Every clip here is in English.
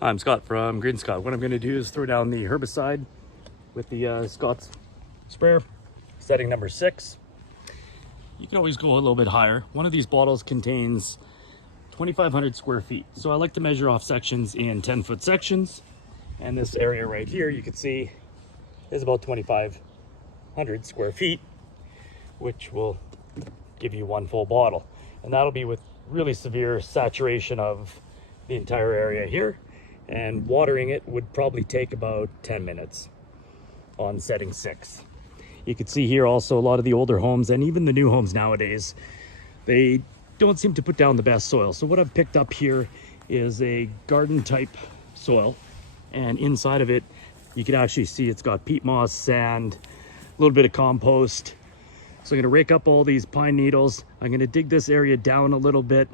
I'm Scott from Green Scott. What I'm going to do is throw down the herbicide with the Scott's sprayer, setting number 6. You can always go a little bit higher. One of these bottles contains 2,500 square feet. So I like to measure off sections in 10-foot sections. And this area right here, you can see, is about 2,500 square feet, which will give you one full bottle. And that'll be with really severe saturation of the entire area here. And watering it would probably take about 10 minutes on setting 6. You can see here also a lot of the older homes and even the new homes nowadays, they don't seem to put down the best soil. So what I've picked up here is a garden type soil, and inside of it you can actually see it's got peat moss, sand, a little bit of compost. So I'm going to rake up all these pine needles. I'm going to dig this area down a little bit,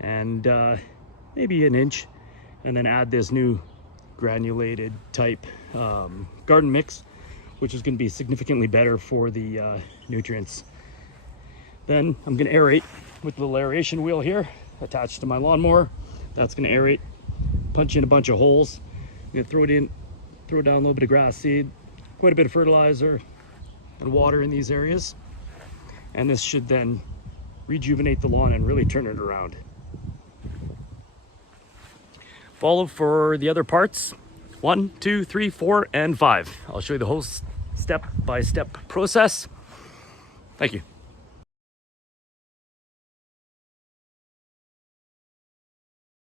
and maybe an inch, and then add this new granulated type garden mix, which is going to be significantly better for the nutrients. Then I'm going to aerate with the little aeration wheel here attached to my lawnmower. That's going to aerate, punch in a bunch of holes. I'm going to throw down a little bit of grass seed, quite a bit of fertilizer and water in these areas, and this should then rejuvenate the lawn and really turn it around. Follow for the other parts, 1, 2, 3, 4, and 5. I'll show you the whole step-by-step process. Thank you.